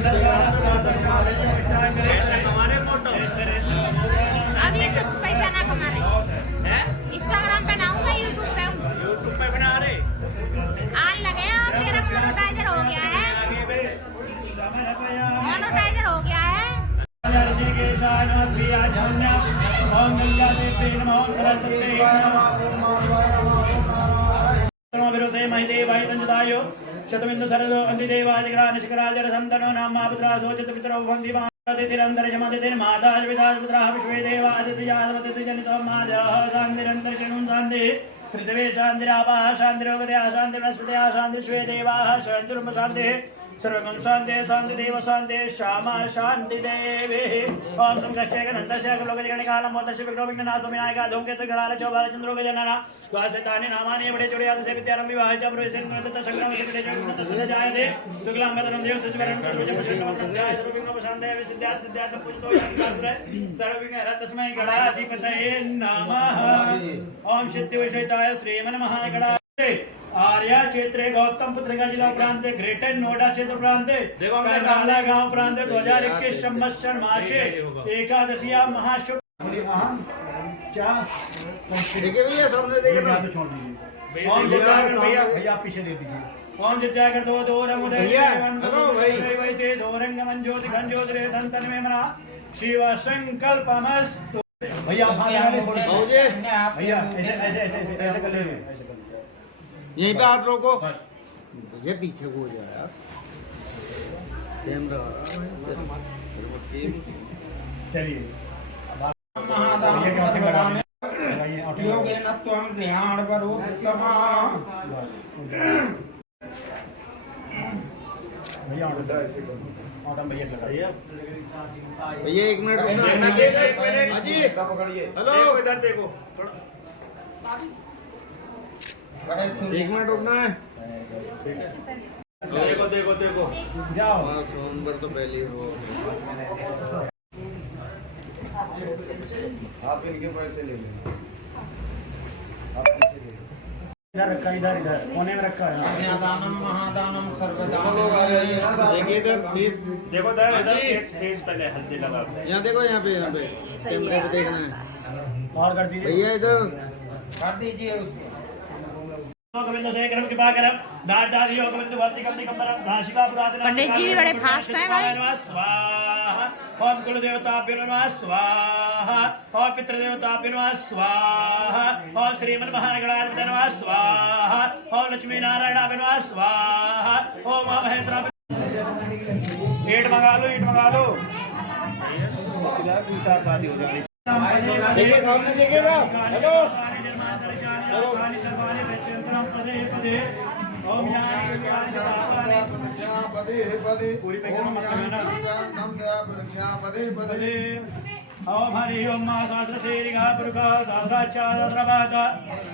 अभी कुछ पैसा ना कमा रहे, इंस्टाग्राम पे ना हूँ मैं, यूट्यूब पे बना रहे आन लगे हैं और मेरा मोनेटाइजर हो गया है, मोनेटाइजर हो गया है। शतबिंदु सरदो अंतिदेवादिग्रा निष्कराजर संतनो नामापुत्रा सोचित पितरो वंदि तिरंतर जमदिन माता विदास पुत्रा विश्वे देवा आदित्यादमति जनितो मादः शान्तिरंतर शृणुं शान्ति पृथ्वी शान्तिरापः शान्तिरोगदया शान्तिर्वनस्पतयः शान्ति स्वे देवाः शान्तिरुप शान्तिः सर्वगं शान्ति शान्तिदेव शान्ति श्यामा शान्ति देवी ओम संकष्टे गणन्तस्य लोकजगणिकालं मोदस्य विघ्नविघ्ननाशो विनायका धूमकेतु गणाल चौबाल चंद्रोगजनना द्वादशतानि नामानि बड़े चोड़यादस्य विद्यारं विवाह च प्रवेशेन गुणतत् संग्राम से विदे गुणतत् सजायते शुक्लां वदनं देव सज्वरं सर्वजन प्रसन्नवन्तस्याय सर्वविघ्न शान्ताय सिद्ध्यात् सिद्ध्यात् पूजितो यस्माश्रय सर्वविघ्न हरतस्मै गणाधिपतये नमः ओम सिद्धिविषयताय श्रीमन्महागणा आर्या क्षेत्रे गौतम पुत्र का जिला प्रांत ग्रेटर नोएडा क्षेत्र प्रांत कैसाला गांव प्रांत 2021 संवत्सर मासे एकादशिया महाशुभ देखिए भैया सामने देखिए तो छोड़ दीजिए। ओम भैया भैया पीछे दे दीजिए। ओम जय दो दो रंग भैया हेलो भाई ते दो रंग मन ज्योति घन ज्योति रे धन तन में मना शिव संकल्पमस्तु। भैया भैया ऐसे कर लीजिए, ऐसे यहीं पे हाथ रोको ये पीछे को हो जाए यार कैमरा चलिए भैया 1 मिनट हेलो इधर देखो, 1 मिनट रुकना है। देखो देखो देखो जाओ। सोमवार तो पहले हो आप इनके पैसे ले लें, आप पीछे ले लें। इधर रखा, इधर कोने में रखा है। दानम महादानम सर्वदानम। देखिए इधर प्लीज देखो फेस पहले हल्दी लगा, यहाँ देखो, यहाँ पे कैमरे पे देखना है। और कर दीजिए भैया इधर कर दीजिए उसको। गोविंद से करम कृपा करम दार दार योग गोविंद भक्ति कम निकम परम भाषिका पुरातन पंडित जी भी बड़े फास्ट हैं भाई। स्वाहा ओम कुल देवताभ्यो नमः स्वाहा ओम पितृ देवताभ्यो नमः स्वाहा ओम श्रीमन् महागणाधिपतये नमः स्वाहा ओम लक्ष्मी नारायणाभ्यो नमः स्वाहा ओम महेश्वराभ्यो। ईंट मंगा लो 3-4 शादी हो जाएगी। देखिए सामने देखिएगा। हेलो ओम हरि ओम मा सहस्र शीर्घा पुरुषा सहस्राचार्यप्रभात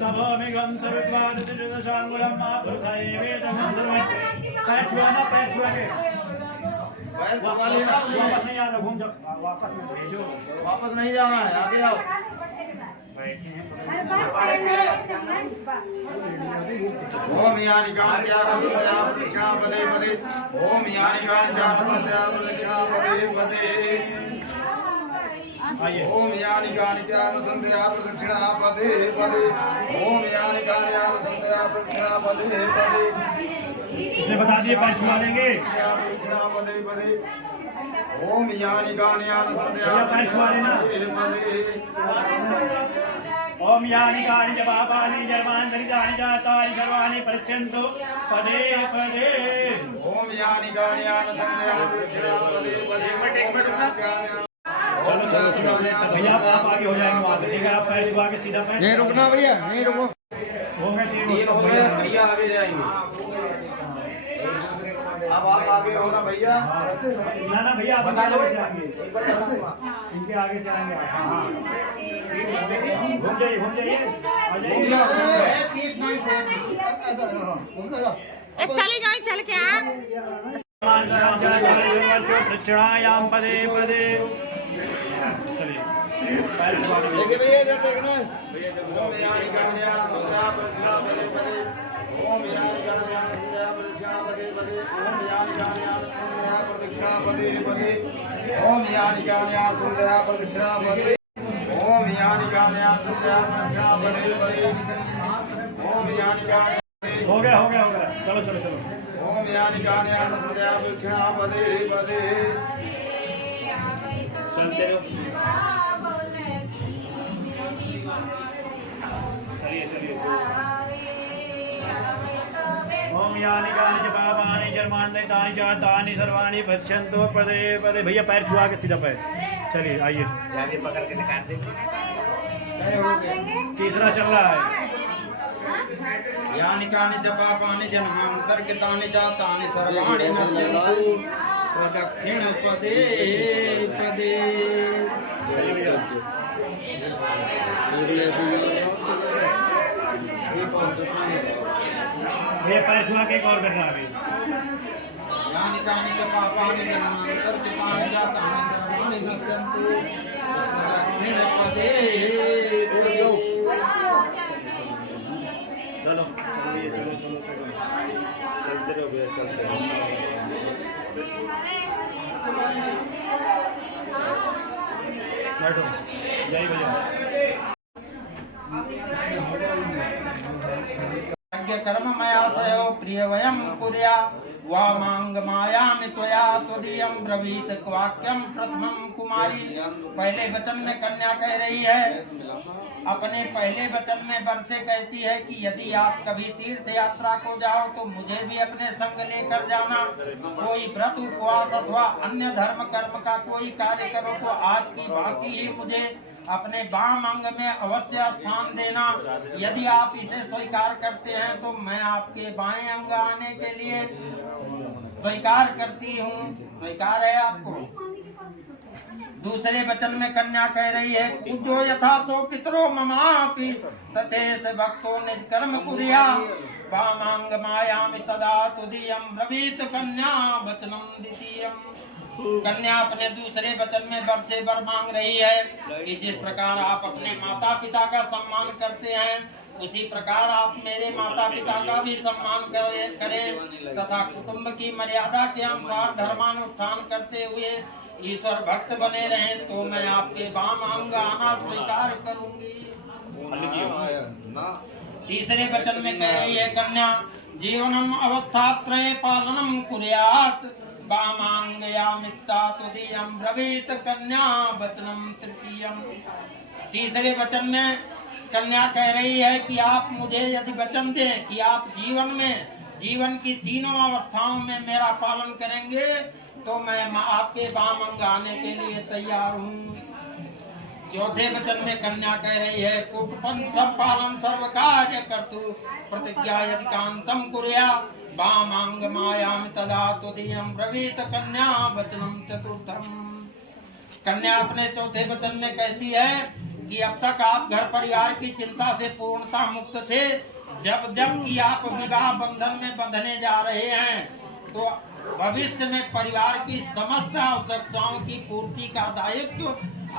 सभोमिगं सर्वद्वार दिशशांगुलं मा पुरुषाय वेदं सर्वं पैर छुआ के वापस लेना, वापस नहीं जाना, घूम जाओ, वापस मत भेजो, वापस नहीं जाना है, आगे आओ। ओम यानि कानि चारसंध्या प्रदक्षिणा पदे पदे ओम यानि कानि चारसंध्या प्रदक्षिणा पदे पदे ओम यानि कानि चारसंध्या प्रदक्षिणा पदे पदे ओम यानि कानि चारसंध्या प्रदक्षिणा पदे पदे। इसे बता दिए पैर छुआ देंगे। पदे पदे ओम यानि कानि चारसंध्या पैर छुआ देना। ओम यानि कानि च पापानि जन्मानि दरिद्राणि जातानि सर्वाणि पृच्छन्तु पदे पदे ओम यानि कानि चारसंध्या प्रदक्षिणा पदे पदे। चलो भैया आप आगे हो जाएंगे, वहाँ से आप पैर छुआ के सीधा पैर नहीं रुकना भैया, नहीं रुको। हो गए 3 हो गए, भैया आगे जाएंगे। अब आप आगे हो ना भैया। ना भैया आप आगे से आएंगे, इनके आगे से आएंगे। घूम जाइए चले जाओ, चल के प्रचणायाम पदे पदे। देखिए भैया इधर देखना है। ओम यानि कानि चारसंध्या प्रदक्षिणा पदे पदे ओम यानि कानि चारसंध्या प्रदक्षिणा पदे पदे ओम यानि कानि चारसंध्या प्रदक्षिणा पदे पदे ओम यानि कान्या सुंदरा प्रदक्षिणा पदे ओम यानि कान्या सुंदरा प्रदक्षिणा पदे पदे ओम यानि कान्या हो गया चलो चलो चलो ओम यानि कान्या सुंदरा प्रदक्षिणा पदे पदे चलते रहो चलिए ओम यानि कानि च पापानि जन्मान्ते तानि च तानि सर्वाणि पश्यन्तु पदे पदे भैया पैर छुआ के सीधा पैर चलिए आइए आगे पकड़ के निकाल दे तीसरा चल रहा है यानि कानि च पापानि जन्मान्तर्गतानि च तानि सर्वाणि नश्यन्तु प्रदक्षिण पदे पदे भैया पैर छुआ के एक और करना है यानि कानि च पापानि जन्मान्तर्गतानि च तानि सर्वाणि नश्यन्तु प्रदक्षिण पदे पदे चलो चलते रहो भैया चलते रहो बैठो जय भैया कर्म मया सयो प्रिय वयम कुर्या वामांग मायामि त्वया त्वदीयं ब्रवीत वाक्यम प्रथमं कुमारी। पहले वचन में कन्या कह रही है, अपने पहले वचन में वर से कहती है कि यदि आप कभी तीर्थ यात्रा को जाओ तो मुझे भी अपने संग लेकर जाना। कोई व्रत उपवास अथवा अन्य धर्म कर्म का कोई कार्य करो तो आज की भांति ही मुझे अपने वाम अंग में अवश्य स्थान देना। यदि आप इसे स्वीकार करते हैं तो मैं आपके बाएं अंग आने के लिए स्वीकार करती हूँ। स्वीकार है आपको। दूसरे वचन में कन्या कह रही है, पूजो यथा सो पितरो ममापि तथेस भक्तो निज कर्म कुर्या वामांग मायामि तदा तुदीयं ब्रवीत कन्या वचनम द्वितीयम्। कन्या अपने दूसरे वचन में वर से वर मांग रही है कि जिस प्रकार आप अपने माता पिता का सम्मान करते हैं उसी प्रकार आप मेरे माता पिता का भी सम्मान करें तथा कुटुंब की मर्यादा के अनुसार धर्मानुष्ठान करते हुए ईश्वर भक्त बने रहें तो मैं आपके वाम अंग आना स्वीकार करूंगी। तीसरे वचन में कह रही है कन्या, जीवनम अवस्थात्रये पालनम कुर्यात् वामांगयामित्ता तुदीयं ब्रवीत कन्या वचनम तृतीयम्। तीसरे वचन में कन्या कह रही है कि आप मुझे यदि वचन दें कि आप जीवन की तीनों अवस्थाओं में मेरा पालन करेंगे तो मैं आपके वाम अंग आने के लिए तैयार हूँ। चौथे वचन में कन्या कह रही है, कुटुंब संपालन सर्व कार्य कर्तु प्रतिज्ञा यदि कांतम कुर्या वामांग मायामि तदा तुदीयं ब्रवीत कन्या वचनम चतुर्थम। कन्या अपने चौथे वचन में कहती है कि अब तक आप घर परिवार की चिंता से पूर्णता मुक्त थे। जब कि आप विवाह बंधन में बंधने जा रहे हैं तो भविष्य में परिवार की समस्त आवश्यकताओं की पूर्ति का दायित्व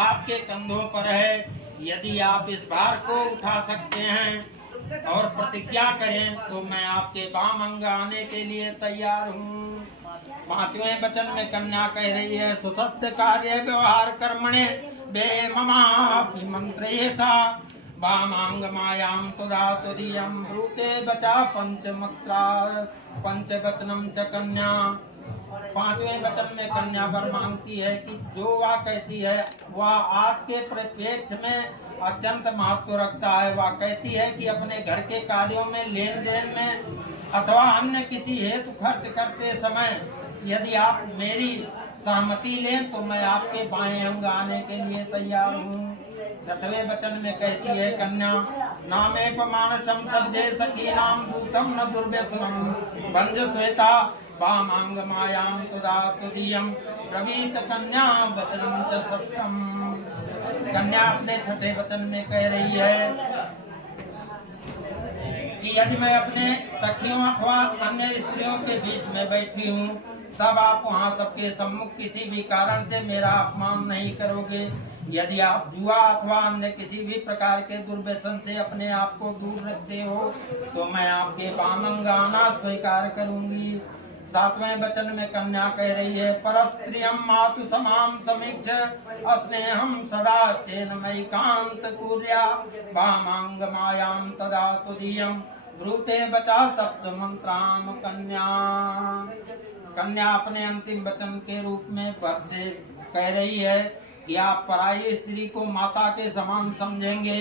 आपके कंधों पर है। यदि आप इस भार को उठा सकते हैं और प्रतिज्ञा करें तो मैं आपके वाम अंग आने के लिए तैयार हूँ। पांचवें वचन में कन्या कह रही है, सुसत्य कार्य व्यवहार कर्मणे बे ममापि मंत्रेता वामांग मायाम तुदा तुदीयं ब्रूते बचा पंचवचनम च कन्या। पांचवें वचन में कन्या वर मांगती है कि जो वह कहती है वह आज के परिप्रेक्ष्य में अत्यंत महत्व रखता है। वह कहती है कि अपने घर के कार्यों में लेन देन में अथवा अन्य किसी हेतु खर्च करते समय यदि आप मेरी सहमति लें तो मैं आपके बाएं अंग आने के लिए तैयार हूँ। छठवें वचन में कहती है कन्या, नामेपमानसं शब्दे सखीनां दूतं न दुर्व्यसनं भंज श्वेता वामांग मायां तुदा तुदीयं ब्रवीत कन्या वचनं च षष्ठम्। कन्या अपने छठे वचन में कह रही है कि यदि मैं अपने सखियों अथवा अन्य स्त्रियों के बीच में बैठी हूँ तब आप वहाँ सबके सम्मुख किसी भी कारण से मेरा अपमान नहीं करोगे। यदि आप जुआ अथवा अन्य किसी भी प्रकार के दुर्व्यसन से अपने आप को दूर रखते हो तो मैं आपके वाम अंग आना स्वीकार करूंगी। सातवें वचन में कन्या कह रही है, परस्त्रियम मातु समाम समीक्ष अस्नेहम सदा चेन्मयी कांत कुर्या वामांग मायाम तदा तुदीयम ब्रूते बचा सप्त मंत्राम कन्या। कन्या अपने अंतिम वचन के रूप में वर से कह रही है कि आप पराई स्त्री को माता के समान समझेंगे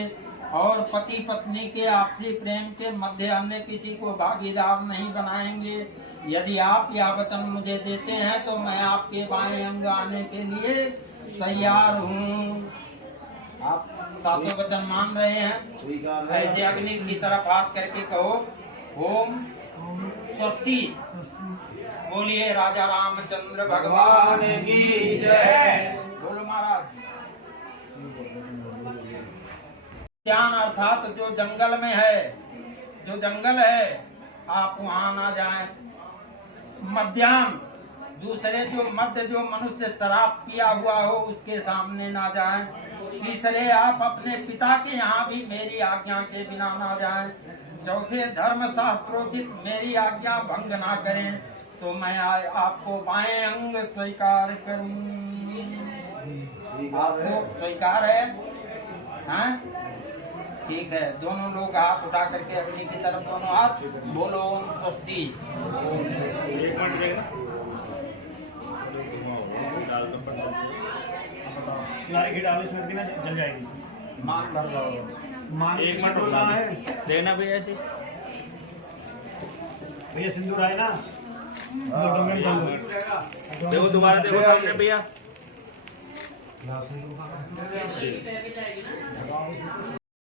और पति पत्नी के आपसी प्रेम के मध्य अन्य किसी को भागीदार नहीं बनाएंगे। यदि आप यह वचन मुझे देते हैं तो मैं आपके बाएं अंग आने के लिए तैयार हूँ। आप सातों वचन मान रहे हैं? ऐसे अग्नि की तरफ हाथ करके कहो, ओम स्वस्ति। बोलिए राजा रामचंद्र भगवान की जय। बोलो महाराज। ज्ञान अर्थात जो जंगल में है, जो जंगल है आप वहां ना जाएं। मध्याह्न दूसरे जो मध्य जो मनुष्य शराब पिया हुआ हो उसके सामने ना जाएं। तीसरे आप अपने पिता के यहाँ भी मेरी आज्ञा के बिना ना जाएं। चौथे धर्म शास्त्रोचित मेरी आज्ञा भंग ना करें तो मैं आपको बाएं अंग स्वीकार करूं। आपको स्वीकार है? हाँ ठीक है। दोनों लोग हाथ उठा करके अग्नि की तरफ दोनों हाथ बोलो ओम स्वस्ति। जल जाएगी। मान भर लो। मान एक मिनट रुकना है, देना भैया ऐसे भैया सिंदूर आए ना, देखो दोबारा देखो सामने भैया।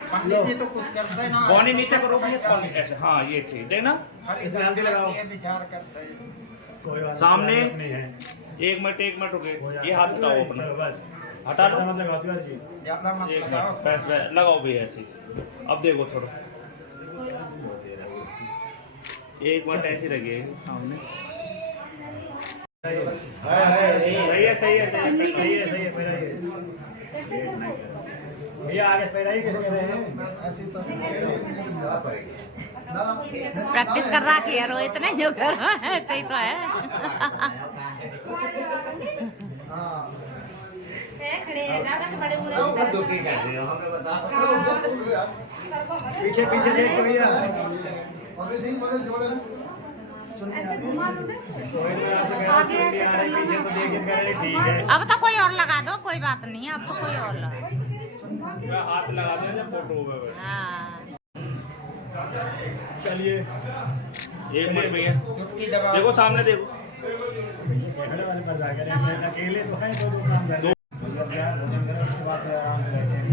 पंडित जी तो कुछ करते ना, कौन नीचे करो भैया, कौन ऐसे, हाँ ये ठीक देना। इसमें हल्दी लगाओ। ये विचार करते हैं। कोई बात सामने नहीं है। एक मिनट रुके, ये हाथ हटाओ अपना, चलो बस हटा लो। मत लगाओ तिवारी जी। ज्यादा मत एक लगाओ। मिनट पैस लगाओ भैया ऐसे। अब देखो थोड़ा, एक मिनट ऐसे रखिए सामने। सही है भैया आगे पैरा ही कैसे कर रहे हैं? प्रैक्टिस कर रहा है यार, वो इतना जो कर रहा है सही तो है। खड़े हैं ना, कैसे बड़े बूढ़े पीछे पीछे से तो भैया ऐसे घुमा लो ना। पीछे तो देख कर रहे ठीक है। अब तो कोई और लगा दो, कोई बात नहीं है, अब तो कोई और लगा। हाथ लगा देना फोटो पे। हाँ चलिए एक मिनट भैया, चुटकी दबाओ। देखो सामने देखो। पहले वाले पर जाकर अकेले तो है, दो काम कर दो उसके बाद आराम से रहते हैं।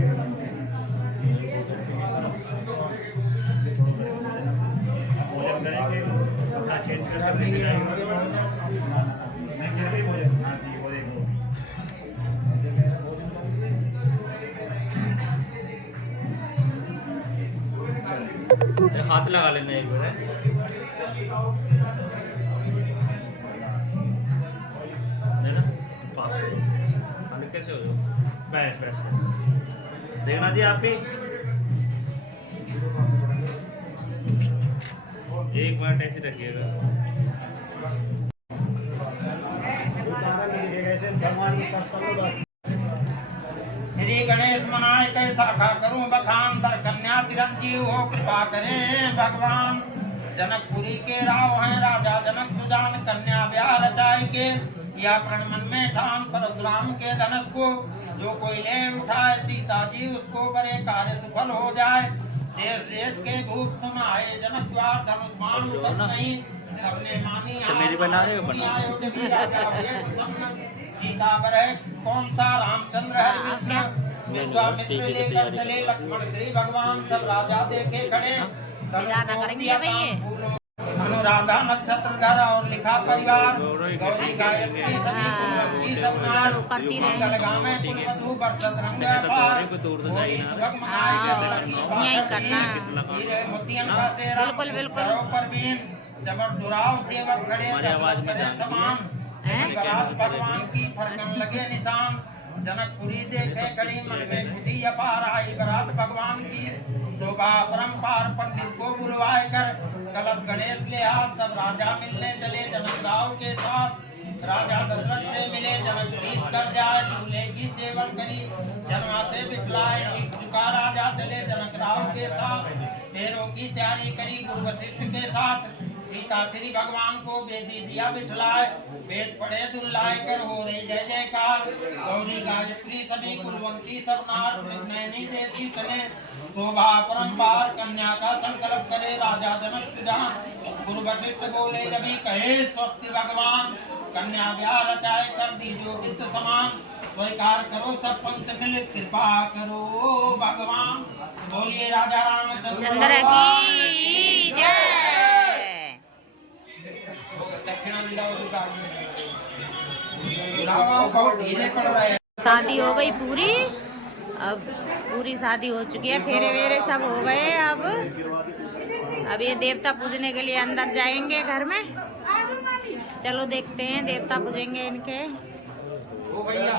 भोजन करेंगे अपना चेंज करके हाथ लगा लेना एक बार। पास हो कैसे हो जाओ, बस बस बस देखना जी आप भी। एक मिनट ऐसे रखिएगा। श्री गणेश मनाए कै शाखा करूं बखान, बर कन्या चिरंजीव हो कृपा करें भगवान। जनकपुरी के राव हैं राजा जनक सुजान, कन्या ब्याह रचाई के या प्रण मन में ठान। परशुराम के धनुष को जो कोई ले उठाए, सीता जी उसको बड़े कार्य सफल हो जाए। देश देश के भूत सुनाए जनक द्वार, धनुष बाण उपत नहीं सबने मानी। मेरी बना रहे हो बना। सीता पर है कौन सा रामचंद्र है विष्णु, विश्वामित्र लेकर चले लक्ष्मण श्री भगवान, सब राजा देखे खड़े। करेंगे भैया अनुराधा नक्षत्र धरा और लिखा परिवार, गौरी गायत्री सभी करती रहे। यही करना बिल्कुल बिल्कुल। जबर दुराव सेवक खड़े समान, भगवान की फरकन लगे निशान। जनकपुरी देखे खड़ी मन में खुशी अपार आई बरात भगवान की शोभा परम्पार पंडित को बुलवाए कर कलश गणेश ले हाथ सब राजा मिलने चले जनक राव के साथ राजा दशरथ से मिले जनक प्रीत कर जाए दूल्हे की सेवन करी जन्मा से बिखलाए एक चुका राजा चले जनक राव के साथ फेरों की तैयारी करी गुरु वशिष्ठ के साथ सीता श्री भगवान को बेदी दिया बिठलाए वेद पढ़े दुल्लाए कर हो रही जय जयकार गौरी गायत्री सभी कुलवंती सब नार नैनी देसी चले शोभा परम्पार कन्या का संकल्प करे राजा जनक सुजान गुरु वशिष्ठ बोले जभी कहे स्वस्ति भगवान कन्या ब्याह रचाए कर दीजो वित्त समान स्वीकार करो सब पंच मिल कृपा करो भगवान बोलिए राजा चंद्र की जय। शादी हो गई पूरी, अब पूरी शादी हो चुकी है, फेरे वेरे सब हो गए। अब ये देवता पूजने के लिए अंदर जाएंगे घर में। चलो देखते हैं, देवता पूजेंगे इनके। भैया